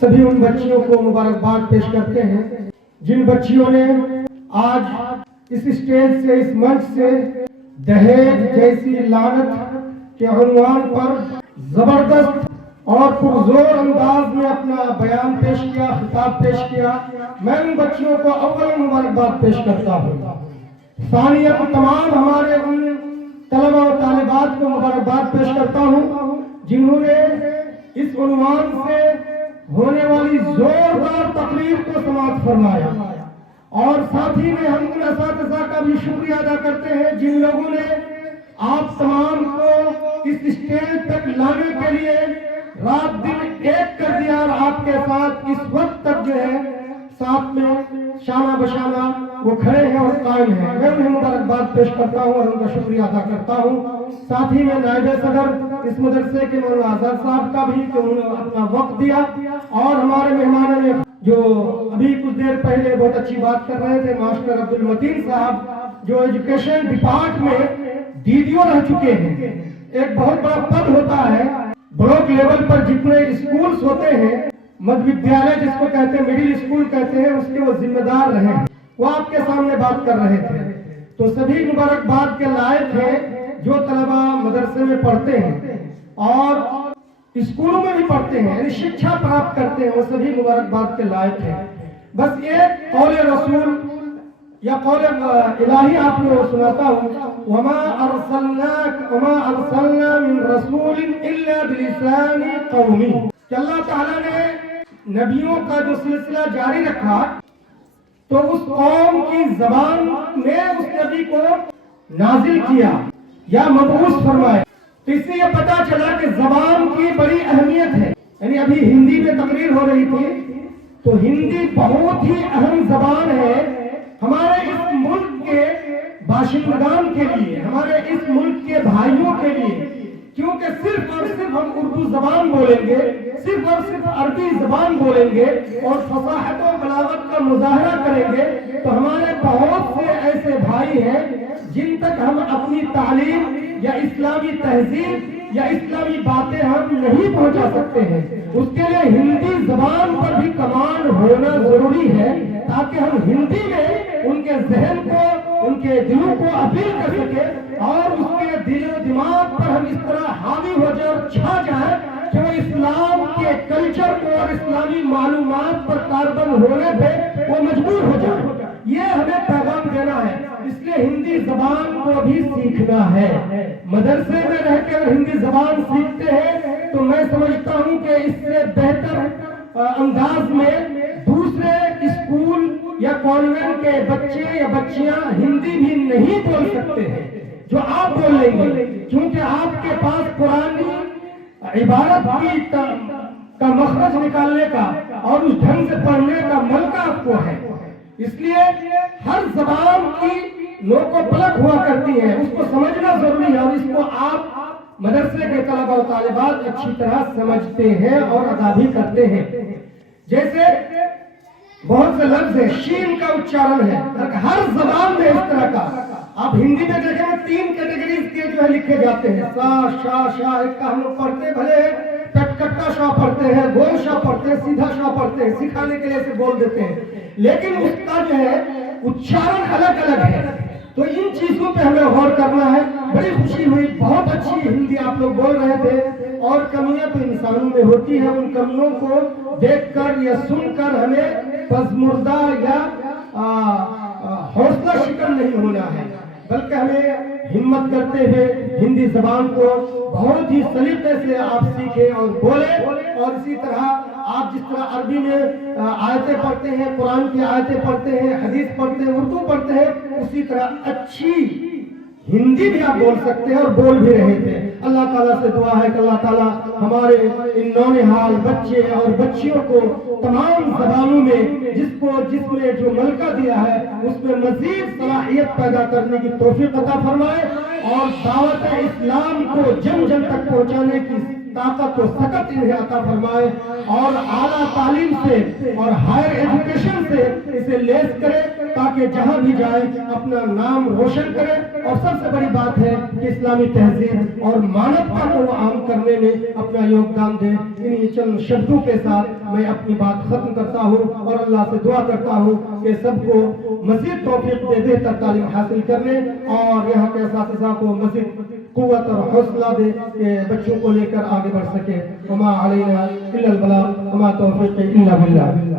सभी उन बच्चियों को मुबारकबाद पेश करते हैं जिन बच्चियों ने आज इस स्टेज से, इस मंच से दहेज जैसी लानत के उन्वान पर जबरदस्त और पुरजोर अंदाज में अपना बयान पेश किया, खिताब पेश किया। मैं उन बच्चियों को अव्वल मुबारकबाद पेश करता हूँ। सानियत तमाम हमारे उन तलबा और तालिबात को मुबारकबाद पेश करता हूँ जिन्होंने इस उन्वान से होने वाली जोरदार तकरीर को समाप्त फरमाया। और साथ ही में हम उन असातिज़ा का भी शुक्रिया अदा करते हैं जिन लोगों ने आप तमाम को इस स्टेज तक लाने के लिए रात दिन एक कर दिया और आपके साथ इस वक्त तक जो है साथ में शाना बशाना वो खड़े हैं और कायम हैं। मैं उन्हें मुबारकबाद पेश करता हूँ और उनका शुक्रिया अदा करता हूँ। साथ ही में नायब सदर इस मदरसे के मौलाना आजाद साहब का भी कि उन्होंने अपना वक्त दिया, और हमारे मेहमानों ने जो अभी कुछ देर पहले बहुत अच्छी बात कर रहे थे, मास्टर अब्दुल मतीन साहब जो एजुकेशन डिपार्टमेंट में डीडीओ रह चुके हैं। एक बहुत बड़ा पद होता है, ब्लॉक लेवल पर जितने स्कूल्स होते हैं, मध्य विद्यालय जिसको कहते हैं, मिडिल स्कूल कहते हैं, उसके वो जिम्मेदार रहे। वो आपके सामने बात कर रहे थे। तो सभी मुबारकबाद के लायक हैं जो तलबा मदरसे में पढ़ते हैं और स्कूलों में भी पढ़ते हैं, यानी शिक्षा प्राप्त करते हैं, वो सभी मुबारकबाद के लायक हैं। बस एक कौल रसूल या कौल इलाही आप लोगों को सुनाता हूँ, वमा अरसलना मिन रसूलिन इल्ला बिलिसानी कौमी। कि अल्लाह ताला ने नबियों का जो सिलसिला जारी रखा तो उस कौम की जबान में उस नबी को नाजिल किया या मबऊस फरमाया। तो इससे ये पता चला कि जबान की बड़ी अहमियत है। यानी अभी हिंदी में तकरीर हो रही थी, तो हिंदी बहुत ही अहम जबान है हमारे इस मुल्क के बाशिंदगान के लिए, हमारे इस मुल्क के भाइयों के लिए। क्योंकि सिर्फ और सिर्फ हम उर्दू जबान बोलेंगे, सिर्फ और सिर्फ अरबी जबान बोलेंगे और फसाहत और बलागत का मुजाहरा करेंगे, तो हमारे बहुत से ऐसे भाई हैं जिन तक हम अपनी तालीम या इस्लामी तहजीब या इस्लामी बातें हम नहीं पहुंचा सकते हैं। उसके लिए हिंदी जबान पर भी कमांड होना जरूरी है, ताकि हम हिंदी में उनके जहन को, उनके दिलों को अपील कर सके और उसके दिल दिमाग पर हम इस तरह हावी हो जाए और छा जाए कि वो इस्लाम के कल्चर को और इस्लामी मालूमात पर कारबंद होने पे वो मजबूर हो जाए। ये हमें पैगाम देना है। इसलिए हिंदी जबान को भी सीखना है। मदरसे में रहकर हिंदी जबान सीखते हैं तो मैं समझता हूँ कि इससे बेहतर अंदाज में दूसरे स्कूल या कॉन्वेंट के बच्चे या बच्चियां हिंदी भी नहीं बोल सकते हैं जो आप बोल लेंगे, क्योंकि आपके पास पुरानी इबारत की का मखरज निकालने का और उस ढंग से पढ़ने का मौका आपको है। इसलिए हर जबान की नोको पलक हुआ करती है, उसको समझना जरूरी है और इसको आप मदरसे के तलबा और तालिबात अच्छी तरह समझते हैं और अदा भी करते हैं। जैसे बहुत से लफ्ज है, शीन का उच्चारण है, हर जबान में इस तरह का आप हिंदी में देखेंगे 3 कैटेगरीज के जो है लिखे जाते हैं। सा शा शा, एक का हम लोग पढ़ते भले कटकट्टा शा पढ़ते हैं, गोल शा पढ़ते हैं, सीधा शा पढ़ते हैं, सिखाने के लिए से बोल देते हैं, लेकिन उसका जो है उच्चारण अलग अलग है। तो इन चीजों पे हमें गौर करना है। बड़ी खुशी हुई, बहुत अच्छी हिंदी आप लोग बोल रहे थे और कमियां तो इंसानों में होती है, उन कमियों को देखकर या सुनकर हमें पज़मुर्दा या हौसला शिकन नहीं होना है, बल्कि हमें हिम्मत करते हुए हिंदी जबान को बहुत ही सलीके से आप सीखें और बोलें। और इसी तरह आप जिस तरह अरबी में आयतें पढ़ते हैं, कुरान की आयतें पढ़ते हैं, हदीस पढ़ते हैं, उर्दू पढ़ते हैं, उसी तरह अच्छी हिंदी भी आप बोल सकते हैं और बोल भी रहे थे। अल्लाह ताला से दुआ है कि अल्लाह ताला हमारे इन नौनिहाल बच्चे और बच्चियों को तमाम जबानों में जिसने जो मलका दिया है उसमें मजीद सलाहियत पैदा करने की तौफीक अता फरमाए और दावत इस्लाम को जन जन तक पहुंचाने की طاقت و سکت انہیں عطا فرمائے اور اعلیٰ تعلیم سے اور ہائر ایجوکیشن سے اسے لیس کرے تاکہ جہاں بھی جائے اپنا نام روشن کرے، اور سب سے بڑی بات ہے کہ اسلامی تہذیب اور مانوتا کو عام کرنے میں اپنا یوگدان دے۔ انہی چند شبدوں کے ساتھ میں اپنی بات ختم کرتا ہوں اور اللہ سے دعا کرتا ہوں کہ سب کو مزید توفیق دے بہتر تعلیم حاصل کرنے اور یہاں کے اساتذہ کو مزید قوت اور حوصلہ دے کہ بچوں کو لے کر آگے بڑھ سکے۔ وما علینا الا البلاغ وما توفیق الا باللہ۔